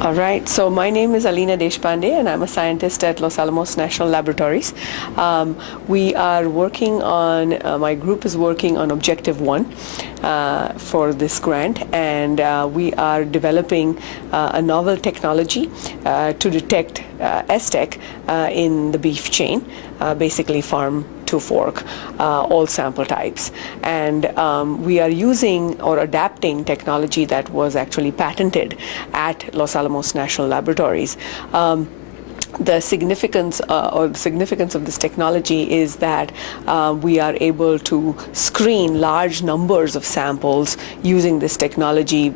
All right, so my name is Alina Deshpande, and I'm a scientist at Los Alamos National Laboratories. We are working on, my group is working on Objective 1 for this grant, and we are developing a novel technology to detect STEC in the beef chain, basically farm to fork, all sample types. And we are using or adapting technology that was actually patented at Los Alamos National Laboratories. The significance of this technology is that we are able to screen large numbers of samples using this technology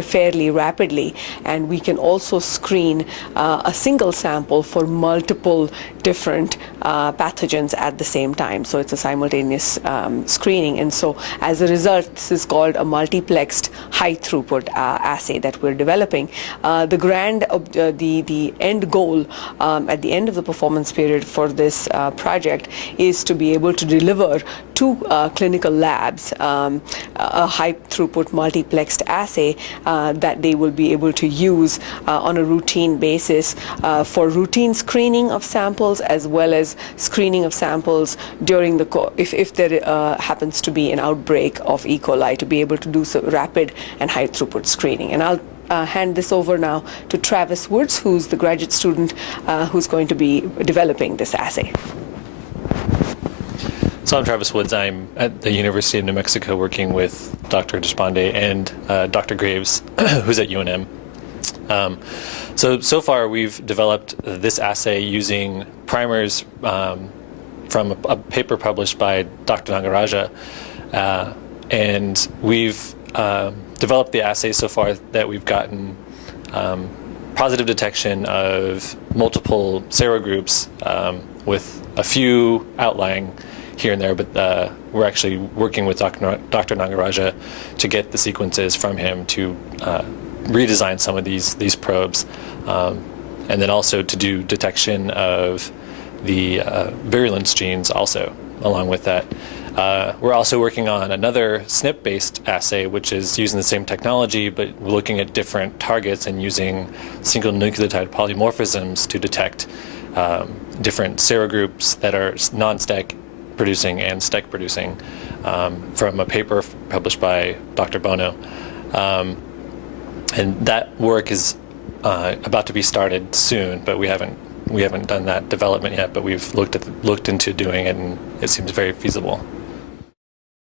fairly rapidly, and we can also screen a single sample for multiple different pathogens at the same time. So it's a simultaneous screening, and so as a result, this is called a multiplexed high throughput assay that we're developing. The end goal at the end of the performance period for this project is to be able to deliver to clinical labs a high throughput multiplexed assay that they will be able to use on a routine basis for routine screening of samples, as well as screening of samples during the if there happens to be an outbreak of E. coli, to be able to do so rapid and high throughput screening. And I'll hand this over now to Travis Woods, who's the graduate student who's going to be developing this assay. So I'm Travis Woods. I'm at the University of New Mexico working with Dr. Deshpande and Dr. Graves, who's at UNM. So far we've developed this assay using primers from a paper published by Dr. Nagaraja, and we've developed the assay so far that we've gotten positive detection of multiple serogroups with a few outlying here and there, but we're actually working with Dr. Nagaraja to get the sequences from him to redesign some of these probes, and then also to do detection of the virulence genes also along with that. We're also working on another SNP-based assay, which is using the same technology, but looking at different targets and using single nucleotide polymorphisms to detect different serogroups that are non-STEC producing and STEC producing, from a paper published by Dr. Bono. And that work is about to be started soon, but we haven't done that development yet, but we've looked into doing it, and it seems very feasible.